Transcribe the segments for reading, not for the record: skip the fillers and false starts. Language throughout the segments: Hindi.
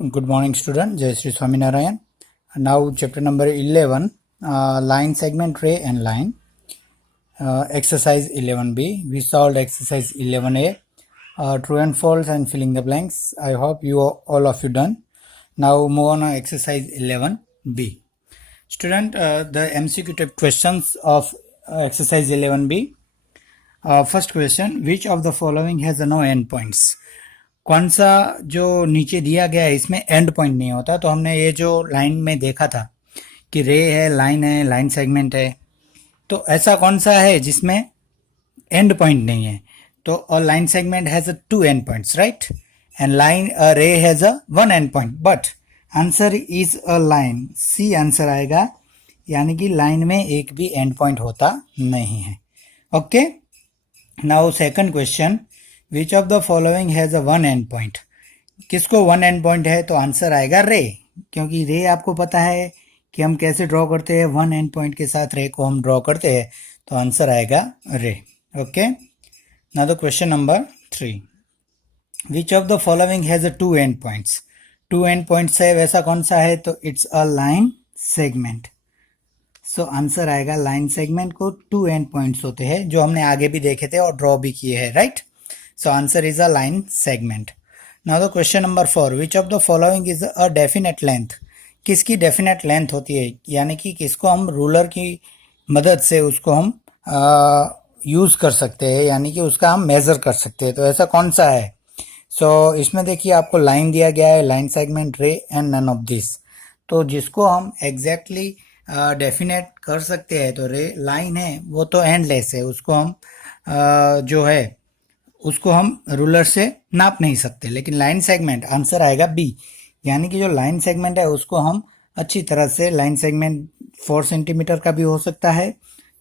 Good morning, student. Jai Sri Swaminarayan. Now, chapter number 11, line, segment, ray, and line. Exercise 11b. We solved exercise 11a. True and false and filling the blanks. I hope all of you done. Now, move on to exercise 11b. Student, the MCQ type questions of exercise 11b. First question, which of the following has no end points? कौन सा जो नीचे दिया गया है इसमें एंड पॉइंट नहीं होता। तो हमने ये जो लाइन में देखा था कि रे है, लाइन सेगमेंट है, तो ऐसा कौन सा है जिसमें एंड पॉइंट नहीं है? तो a line segment has a 2 end points, right, and ray has a 1 end point, but answer is a line. C answer आएगा, यानी कि लाइन में एक भी एंड पॉइंट होता नहीं है। Okay, now second question, which of the following has a 1 end point? किसको 1 एंड पॉइंट है? तो आंसर आएगा रे, क्योंकि रे आपको पता है कि हम कैसे ड्रॉ करते हैं, 1 एंड पॉइंट के साथ रे को हम ड्रॉ करते हैं, तो आंसर आएगा रे। Okay, now the question number 3, which of the following has a 2 end points? 2 end points है, वैसा कौन सा है? तो it's a line segment. So answer आएगा लाइन सेगमेंट को 2 एंड पॉइंट्स होते हैं, जो हमने आगे भी देखे थे और ड्रॉ भी किए हैं, right. So answer is a line segment. Now the question number 4, which of the following is a definite length? किसकी डेफिनेट लेंथ होती है, यानी कि किसको हम रूलर की मदद से उसको हम यूज़ कर सकते हैं, यानी कि उसका हम मेज़र कर सकते हैं। तो ऐसा कौन सा है? इसमें देखिए आपको लाइन दिया गया है, line segment, ray and none of this. तो जिसको हम एग्जैक्टली डेफिनेट कर सकते हैं, तो रे लाइन है वो तो एंडलेस है, उसको हम जो है उसको हम रूलर से नाप नहीं सकते। लेकिन लाइन सेगमेंट, आंसर आएगा बी, यानी कि जो लाइन सेगमेंट है उसको हम अच्छी तरह से, लाइन सेगमेंट 4 सेंटीमीटर का भी हो सकता है,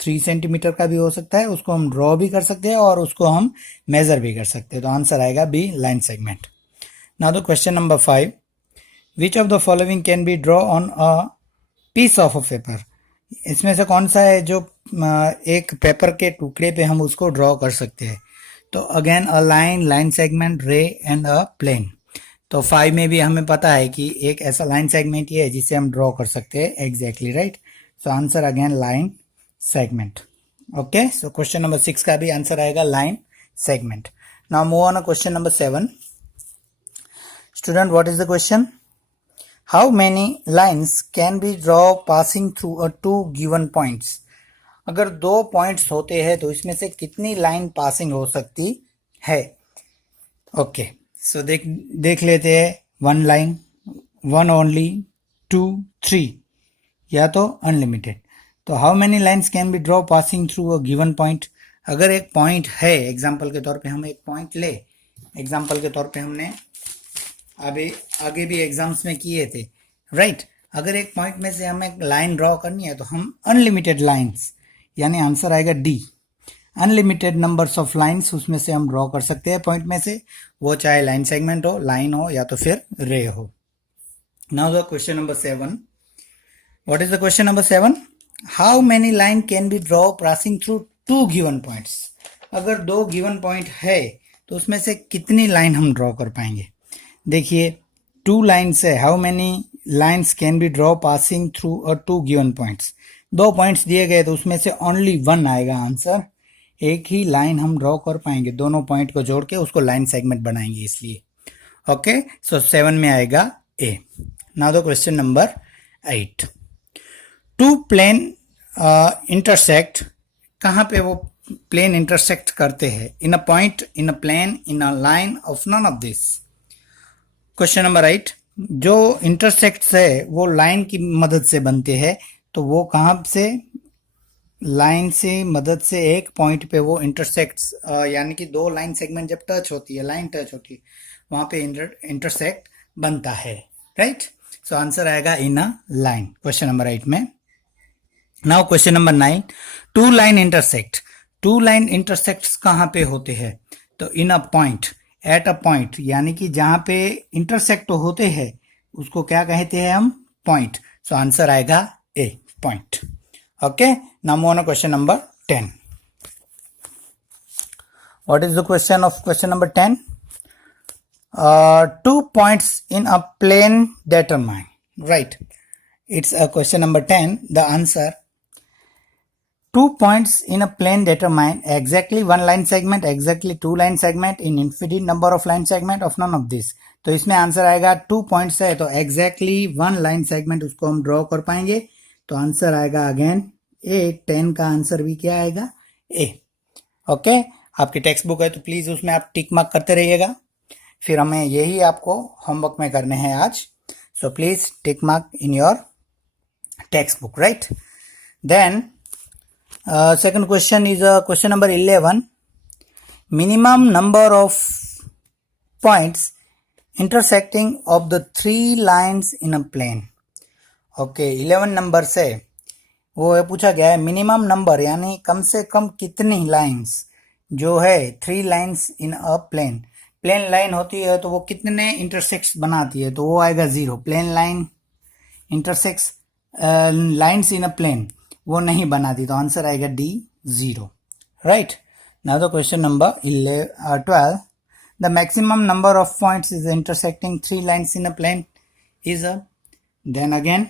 3 सेंटीमीटर का भी हो सकता है, उसको हम ड्रॉ भी कर सकते हैं और उसको हम मेजर भी कर सकते हैं। तो आंसर आएगा B, line segment. Now the question number 5, which of the following can be draw on a piece of a paper? इसमें से कौन सा है जो एक पेपर के टुकड़े पे हम उसको ड्रॉ कर सकते हैं? तो again a line segment, ray and a plane. तो 5 में भी हमें पता है कि एक ऐसा लाइन सेगमेंट ही है जिसे हम ड्रॉ कर सकते हैं, exactly, right. So answer again line segment. Okay, so question number 6 का भी आंसर आएगा line segment. Now move on question number 7। Student, what is the question? How many lines can be draw passing through a 2 given points? अगर 2 पॉइंट्स होते हैं तो इसमें से कितनी लाइन पासिंग हो सकती है? ओके, सो देख लेते हैं। 1 लाइन, 1 ओनली, 2, 3, या तो अनलिमिटेड। तो how many lines can be draw passing through a given point? अगर एक पॉइंट है, एग्जाम्पल के तौर पे हम एक पॉइंट ले, एग्जाम्पल के तौर पे हमने अभी आगे भी एग्जाम्स में किए थे, राइट। अगर एक पॉइंट में से हमें लाइन ड्रॉ करनी है तो हम अनलिमिटेड लाइन्स, यानी आंसर आएगा D, unlimited numbers of lines उसमें से हम ड्रॉ कर सकते हैं पॉइंट में से, वो चाहे लाइन सेगमेंट हो, लाइन हो, या तो फिर रे हो। Now the question number 7, what is the question number 7? How many line can be draw passing through 2 given points? अगर 2 गिवन पॉइंट है तो उसमें से कितनी लाइन हम ड्रॉ कर पाएंगे? देखिए 2 लाइन्स है, how many lines can be draw passing through a 2 given points? 2 points दिए गए तो उसमें से ओनली 1 आएगा आंसर, एक ही लाइन हम ड्रॉ कर पाएंगे, दोनों पॉइंट को जोड़ के उसको लाइन सेगमेंट बनाएंगे, इसलिए। ओके, सो 7 में आएगा A. Now the question number 8, 2 plane intersect, कहाँ पे वो प्लेन इंटरसेक्ट करते हैं? In a point, in a plane, in a line, of none of this. Question number 8, जो इंटरसेक्ट्स है वो लाइन की मदद से बनते हैं, तो वो कहाँ से? लाइन से मदद से एक पॉइंट पे वो इंटरसेक्ट्स, यानी कि 2 लाइन सेगमेंट जब टच होती है, लाइन टच होती है, वहां पे इंटरसेक्ट बनता है, राइट। सो आंसर आएगा in a line, question number 8 में। Now question number 9, 2 line intersect, 2 line intersects कहाँ पे होते हैं? तो in a point, at a point, यानी कि जहां पे इंटरसेक्ट होते हैं उसको क्या कहते हैं हम? पॉइंट। सो आंसर आएगा A, point. Okay, now move on question number 10. What is the question of question number 10? 2 points in a plane determine. Right. It's a question number 10. The answer: 2 points in a plane determine exactly one line segment, exactly two line segment, in infinite number of line segment of none of this. तो इसमें आंसर आएगा 2 पॉइंट्स है तो एग्जैक्टली वन लाइन सेगमेंट उसको हम ड्रॉ कर पाएंगे. तो आंसर आएगा अगेन ए. 10 का आंसर भी क्या आएगा? ए. ओके. आपकी टेक्स्ट बुक है तो प्लीज उसमें आप टिक मार्क करते रहिएगा. फिर हमें यही आपको होमवर्क में करने हैं आज. So please tick mark in your text book. Right. Then second question is question number 11. Minimum number of points intersecting of the three lines in a plane. Okay, 11 number से वो पूछा गया है मिनिमम नंबर यानी कम से कम कितनी लाइंस जो है three lines in a plane. Plane line होती है तो वो कितने इंटरसेक्ट्स बनाती है तो वो आएगा 0. Plane line intersects lines in a plane वो नहीं बनाती तो आंसर आएगा D. 0. Right. Now the question number 12. The maximum number of points is intersecting three lines in a plane is a. Then again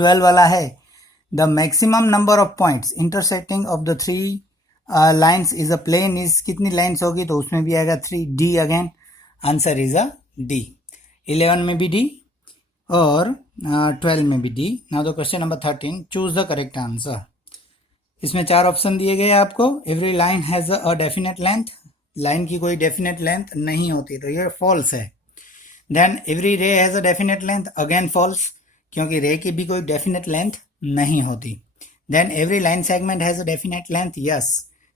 12 वाला है the maximum number of points intersecting of the three lines is a plane is. कितनी लाइंस होगी तो उसमें भी आएगा 3. D. Again answer is a D. 11 में भी डी और 12 में भी D. Now the question number 13. Choose the correct answer. इसमें 4 ऑप्शन दिए गए आपको. Every line has a definite length. Line की कोई डेफिनेट लेंथ नहीं होती तो ये फॉल्स है. Then every ray has a definite length. Again false क्योंकि रे की भी कोई डेफिनेट लेंथ नहीं होती. Then every line segment has a definite length. Yes.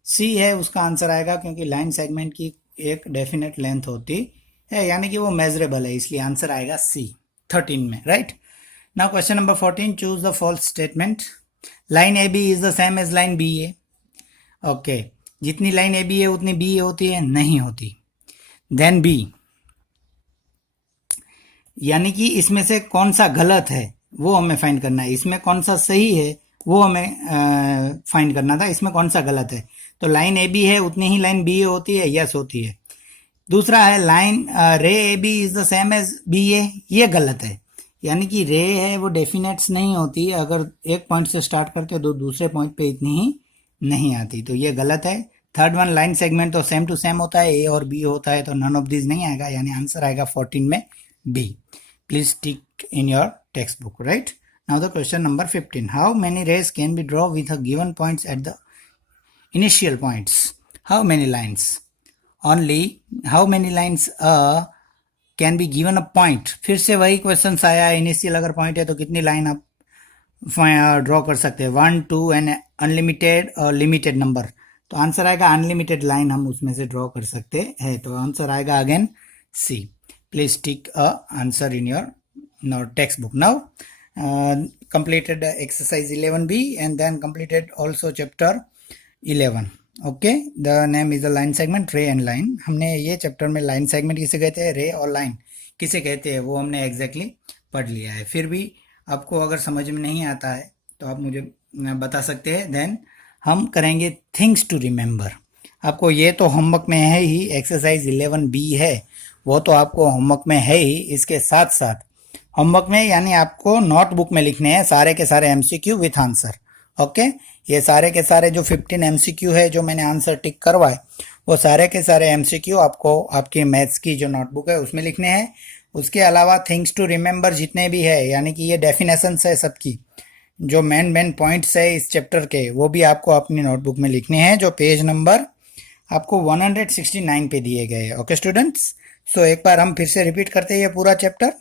C है उसका आंसर आएगा क्योंकि लाइन सेगमेंट की एक डेफिनेट लेंथ होती है यानी कि वो मेजरेबल है इसलिए आंसर आएगा सी. 13 में. Right. Now question number 14. Choose the false statement. Line A B is the same as line B A. Okay. जितनी लाइन ए बी है उतनी बी ए होती है? नहीं होती. देन बी यानी कि इसमें से कौन सा गलत है वो हमें फाइंड करना है. इसमें कौन सा सही है वो हमें फाइंड करना था. इसमें कौन सा गलत है तो लाइन ए बी है उतनी ही लाइन बी ए होती है. यस होती है. दूसरा है line ray A B is the same as B A. ये गलत है यानी कि रे है वो डेफिनेट्स नहीं होती. अगर एक पॉइंट से स्टार्ट करते हो तो दूसरे पॉइंट पे इतनी ही नहीं आती तो ये गलत है. थर्ड वन लाइन सेगमेंट तो सेम टू सेम होता है. ए और बी होता है तो नन ऑफ दिस नहीं आएगा यानी आंसर आएगा 14 में B. Please tick in your text book. Right. Now the question number 15. How many rays can be draw with a given points at the initial points. How many lines. Only how many lines can be given a point. फिर से वही क्वेश्चन आया. इनिशियल अगर पॉइंट है तो कितनी लाइन आप ड्रॉ कर सकते हैं? 1, 2 एंड अनलिमिटेड और लिमिटेड नंबर. तो आंसर आएगा अनलिमिटेड लाइन हम उसमें से ड्रॉ कर सकते हैं तो आंसर आएगा again C. Please tick a answer in your text book. Now completed exercise 11b and then completed also chapter 11. Okay. The name is the line segment ray and line. हमने ये चैप्टर में लाइन सेगमेंट किसे कहते हैं, रे और लाइन किसे कहते हैं वो हमने एग्जैक्टली पढ़ लिया है. फिर भी आपको अगर समझ में नहीं आता है तो आप मुझे बता सकते हैं. देन हम करेंगे थिंग्स टू रिमेंबर. आपको ये तो होमवर्क में है ही. एक्सरसाइज 11b है वो तो आपको होमवर्क में है ही. इसके साथ साथ होमवर्क में यानी आपको नोटबुक में लिखने हैं सारे के सारे एमसीक्यू विथ आंसर. ओके. ये सारे के सारे जो 15 एमसीक्यू है जो मैंने आंसर टिक करवाए वो सारे के सारे एमसीक्यू आपको आपकी मैथ्स की जो नोटबुक है उसमें लिखने हैं. उसके अलावा थिंग्स टू रिमेंबर जितने भी है यानी कि ये डेफिनेशंस है सबकी जो मेन पॉइंट्स है इस चैप्टर के वो भी आपको अपनी नोटबुक में लिखने हैं जो पेज नंबर आपको 169 पे दिए गए हैं. Okay students. सो एक बार हम फिर से रिपीट करते हैं ये पूरा chapter.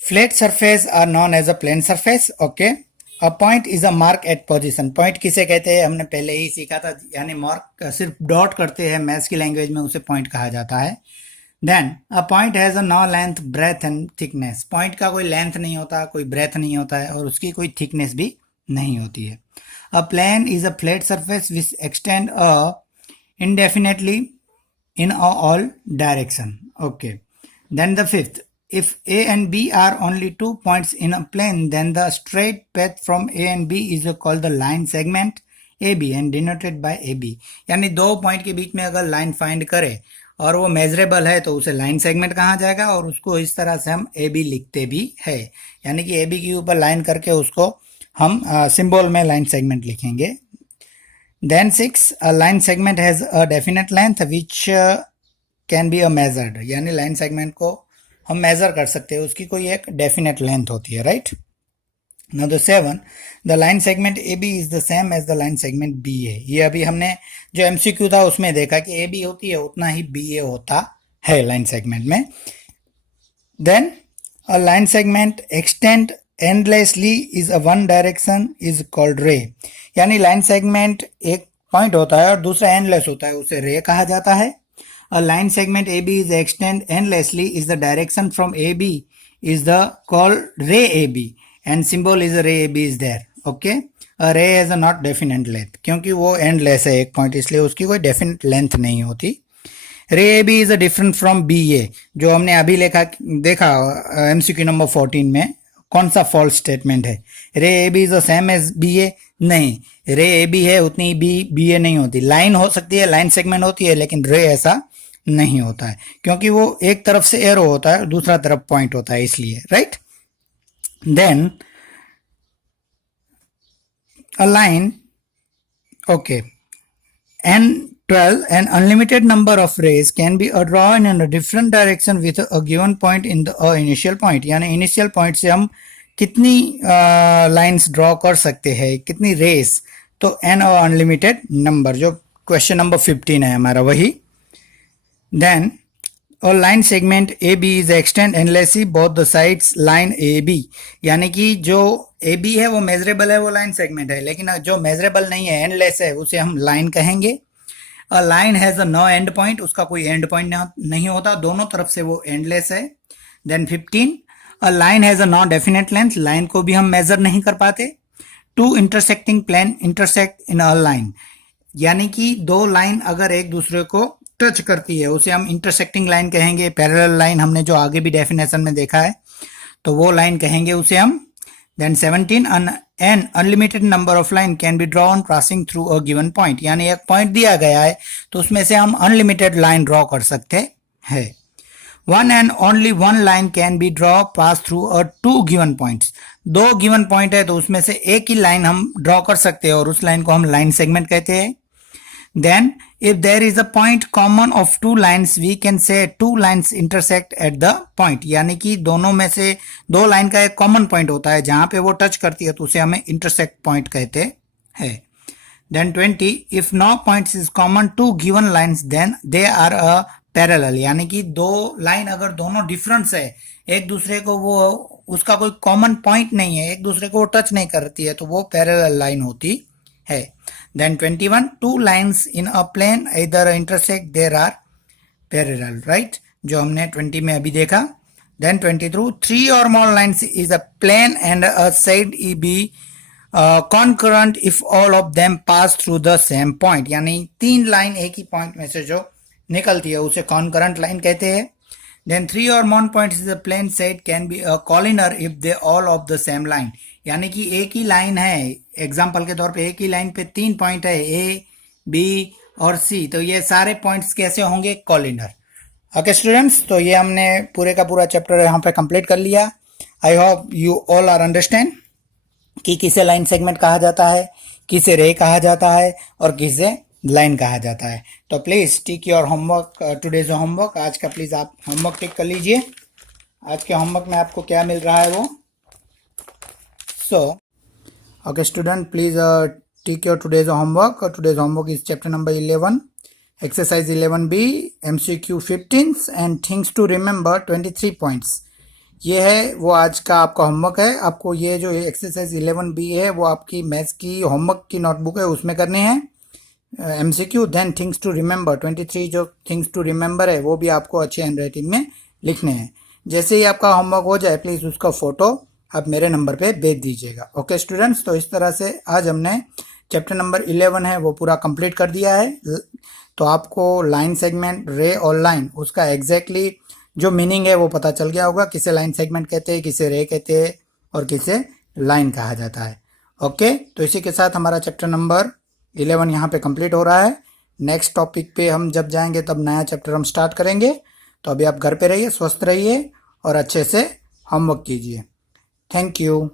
Flat surface are known as a plane surface. Okay. A point is a mark at position. Point किसे कहते हैं हमने पहले ही सीखा था यानी मार्क सिर्फ डॉट करते हैं मैथ्स की लैंग्वेज में उसे पॉइंट कहा जाता है. Then a point has a no length breadth and thickness. Point का कोई लेंथ नहीं होता कोई ब्रेथ नहीं होता है और उसकी कोई थिकनेस भी नहीं होती है. A plane is a flat surface which extend indefinitely in all direction. Okay. Then the fifth, if A and B are only 2 points in a plane, then the straight path from A and B is called the line segment. A B and denoted by A B. यानी दो पॉइंट के बीच में अगर लाइन फाइंड करे और वो मेजरेबल है तो उसे लाइन सेगमेंट कहा जाएगा, और उसको इस तरह से हम ए बी लिखते भी है। यानी कि ए बी के ऊपर लाइन करके उसको हम सिंबल में लाइन सेगमेंट लिखेंगे। Then 6, a line segment has a definite length which can be a measured. यानी लाइन सेगमेंट को हम मेजर कर सकते हैं, उसकी कोई एक डेफिनेट लेंथ होती है, right. Now the 7, the line segment A B is the same as the line segment B A. ये अभी हमने जो एमसीक्यू था उसमें देखा कि ए बी होती है उतना ही बी ए होता है लाइन सेगमेंट में। Then a line segment extend endlessly is a one direction is called ray. यानी लाइन सेगमेंट एक पॉइंट होता है और दूसरा एंडलेस होता है, उसे रे कहा जाता है। A line segment AB is extend endlessly is the direction from AB is the called ray AB and symbol is a ray AB is there. Okay, a ray has a not definite length क्योंकि वो endless है एक पॉइंट, इसलिए उसकी कोई definite length नहीं होती। ray AB is a different from BA जो हमने अभी देखा MCQ नंबर 14 में कौन सा फॉल्स स्टेटमेंट है। Ray A B is the same as B A, नहीं, रे ए बी है उतनी ही बी ए नहीं होती। लाइन हो सकती है, लाइन सेगमेंट होती है, लेकिन रे ऐसा नहीं होता है क्योंकि वो एक तरफ से एरो होता है दूसरा तरफ पॉइंट होता है, इसलिए, right. Then a line, okay, N12 an unlimited number of rays can be drawn in a different direction with a given point in the initial point। यानी इनिशियल पॉइंट से हम कितनी लाइंस ड्रॉ कर सकते हैं, कितनी रेस, तो एन अनलिमिटेड नंबर, जो क्वेश्चन नंबर 15 है हमारा वही। देन और line segment A B is extend endlessly both the sides line A B. यानी कि जो ए बी है वो मेजरेबल है, वो लाइन सेगमेंट है, लेकिन जो मेजरेबल नहीं है, एंडलेस है, उसे हम लाइन कहेंगे। A line has a no end point, उसका कोई एंड पॉइंट नहीं होता, दोनों तरफ से वो एंडलेस है। Then 15, a line has a non definite length, line को भी हम मेजर नहीं कर पाते। Two intersecting plane intersect in a line, यानी कि दो लाइन अगर एक दूसरे को टच करती है उसे हम इंटरसेक्टिंग लाइन कहेंगे। पैरेलल लाइन हमने जो आगे भी डेफिनेशन में देखा है तो वो लाइन कहेंगे उसे हम। Then 17, an unlimited number of line can be drawn passing through a given point. यानी एक पॉइंट दिया गया है तो उसमें से हम अनलिमिटेड लाइन ड्रॉ कर सकते हैं। One and only one line can be draw pass through a two given points. दो गिवन पॉइंट है तो उसमें से एक ही लाइन हम ड्रॉ कर सकते हैं और उस लाइन को हम लाइन सेगमेंट कहते हैं। Then if there is a point common of two lines we can say two lines intersect at the point। यानी कि दोनों में से दो लाइन का एक कॉमन पॉइंट होता है जहां पे वो टच करती है तो उसे हमें इंटरसेक्ट पॉइंट कहते हैं। Then 20, if no points is common to given lines then they are a parallel। यानी कि दो लाइन अगर दोनों डिफरेंस है, एक दूसरे को वो उसका कोई कॉमन पॉइंट नहीं है, एक दूसरे को वो टच नहीं करती है, तो वो पैरेलल लाइन होती है। Then 21, two lines in a plane either intersect there are parallel, right, जो हमने 20 में अभी देखा। Then 22, three or more lines is a plane and a side be concurrent if all of them pass through the same point। यानी तीन लाइन एक ही पॉइंट में से जो निकलती है उसे concurrent लाइन कहते हैं। Then three or more points is a plane side can be a collinear if they all of the same line। यानी कि एक ही लाइन है, एग्जाम्पल के तौर पे एक ही लाइन पे तीन पॉइंट है, ए बी और सी, तो ये सारे पॉइंट्स कैसे होंगे, कॉलिनर। ओके स्टूडेंट्स, तो ये हमने पूरे का पूरा चैप्टर यहाँ पे कंप्लीट कर लिया। I hope you all are understand कि किसे लाइन सेगमेंट कहा जाता है, किसे रे कहा जाता है और किसे लाइन कहा जाता है। तो please tick your homework, today's homework, आज का प्लीज आप होमवर्क टिक कर लीजिए। आज के होमवर्क में आपको क्या मिल रहा है वो। So, okay student, please take your today's homework. Today's homework is chapter number 11, exercise 11B, MCQ 15 and things to remember 23 points। ये है वो आज का आपका होमवर्क है। आपको ये जो एक्सरसाइज 11B है वो आपकी मैथ्स की होमवर्क की नोटबुक है, उसमें करने हैं MCQ। Then things to remember 23, जो थिंग्स टू रिमेंबर है वो भी आपको अच्छे हैंड राइटिंग में लिखने हैं। जैसे ही आपका होमवर्क हो जाए प्लीज़ उसका फोटो आप मेरे नंबर पे भेज दीजिएगा। ओके स्टूडेंट्स, तो इस तरह से आज हमने चैप्टर नंबर 11 है वो पूरा कंप्लीट कर दिया है। तो आपको लाइन सेगमेंट, रे और लाइन, उसका एग्जैक्टली जो मीनिंग है वो पता चल गया होगा, किसे लाइन सेगमेंट कहते हैं, किसे रे कहते हैं और किसे लाइन कहा जाता है। ओके, तो इसी के साथ हमारा चैप्टर नंबर 11 यहाँ पे कंप्लीट हो रहा है। नेक्स्ट टॉपिक पे हम जब जाएंगे तब नया चैप्टर हम स्टार्ट करेंगे। तो अभी आप घर पे रहिए, स्वस्थ रहिए और अच्छे से होमवर्क कीजिए। Thank you.